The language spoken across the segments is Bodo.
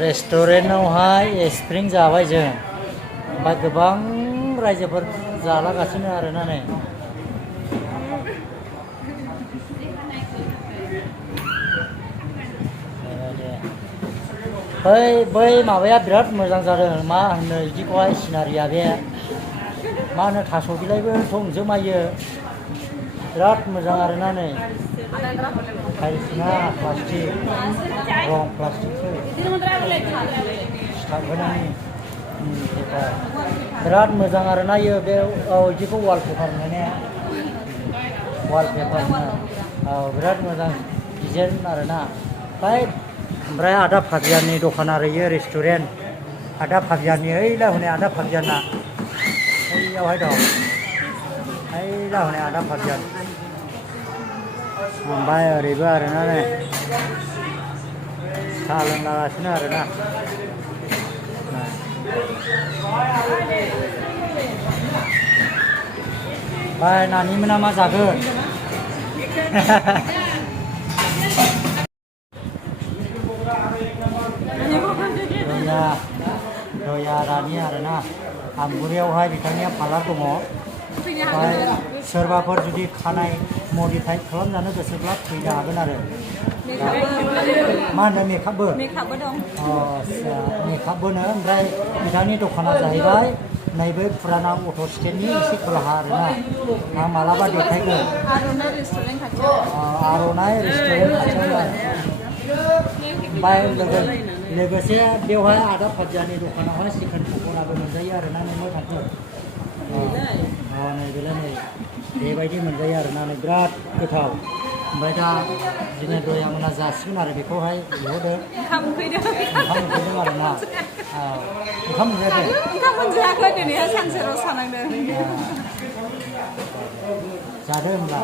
रेस्टुरेन्टआवहाय स्प्रिं जाबाय जों ओमफ्राय गोबां रायजोफोर जालागासिनो आरोना नै बै माबाया बिराद मोजां जादों मा होनो बिदिखौहाय सिनारिया बे मा होनो थास' बिलाइबो दंजोबमायो बिराद मोजां आरोना नै टाइल्सना प्लास्टिक रं प्लास्टिकसो सिथाबहोनानै बिराद मोजां आरोना इयो बे बिदिखौ वालपेपार मोनो वालपेपार औ बिराद मोजां डिजाइन आरोना ओमफ्राय आदा फाबियाननि दखान आरो इयो रेस्टुरेन्ट आदा फाबियाननि ओइला हनै आदा फाबियाना ओइयावहाय दं ओइला हनै आदा फाबियान ओमफ्राय ओरैबो आरोना नै साहा लोंलागासिनो आरोना ओमफ्राय नानिमोना मा जागोन दया रानि आरोना आमगुरियावहाय बिथांनिया पार्लार दङ ओमफ्राय सोरबाफोर जुदि खानाय मडिफाइ खालामजानो गोसोब्ला फैनो हागोन आरो मा होनो मेकआपबो दं मेकआपबोनो ओमफ्राय बिथांनि दखाना जाहैबाय नैबे फुराना अट' स्टेन्डनि एसे खोलाहा आरोना आं मालाबा देखायगोन आर'नाइ रेस्टुरेन्ट खाथियाव ओमफ्राय लोगोसे बेवहाय आदा फाजियानि दखानावहाय चिकेन पक'राबो मोनजायो आरोना नोङो थांखो नै बेलाय नै बेबायदि मोनजायो आरोना नै बिराद गोथाव ओमफ्राय दा बिदिनो दयामोना जासिगोन आरो बेखौहाय बिहरदो ओंखाम उखैदों आरोना ओंखाम मोनजायाखै दिनैहाय सानसे रस थानांदों जादो होनब्ला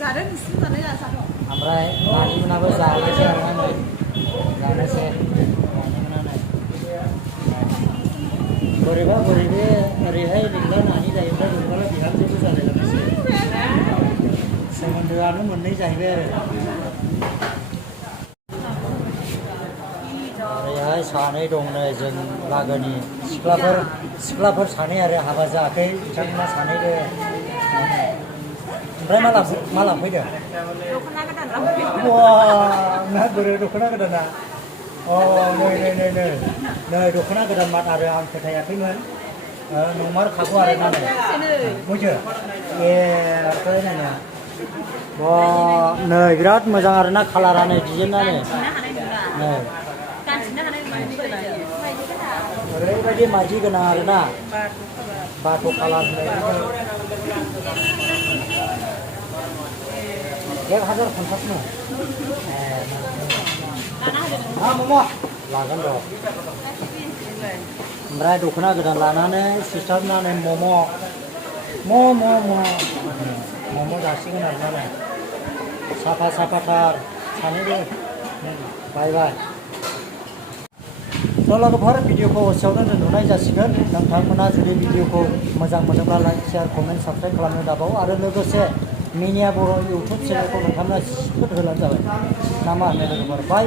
जादों बिसोर जानाय जादों ओमफ्राय नानिमोनाबो जानोसै आरोना नै जानोसै नानिमोना नै बोरैबा ओरैहाय लिंला नानि जायोब्ला बोरैबा बिहामजोबो जालायलांनोसै सोमोन्दोआनो मोननै जाहैबाय आरो ओरैहाय सानै दं नै जों लागोनि सिख्लाफोर सानै आरो हाबा जायाखै बिथांमोना सानैबो ओमफ्राय मा लांफैदों दख'ना गोदान लांफैदों बोरै दख'ना गोदाना नै दख'ना गोदान मान आरो आं फोथायाखैमोन नंमारखागौ आरो ना बुझो नै बिराद मोजां आरोना कालारानो डिजाइना नै ओरैबायदि माइदि गोनां आरोना बाथ' कालार 1,050नो लागोन र' ओमफ्राय दख'ना गोदान लानानै सिस्टारनानै मम' जासिगोन आरोना नै साफाथार सानैबो बाय लोगोफोर भिडिअखौ एसेयावनो दोनथ'नाय जासिगोन नोंथांमोना जुदि भिडिअखौ मोजां मोनोब्ला लाइक शेयार कमेन्ट साबस्क्राइब खालामनो दाबाव आरो लोगोसे मिनिया बर' इउटुब चेनेलखौ नोंथांमोना सिफोर होलानो जाबाय ना मा होनो लोगोफोर बाय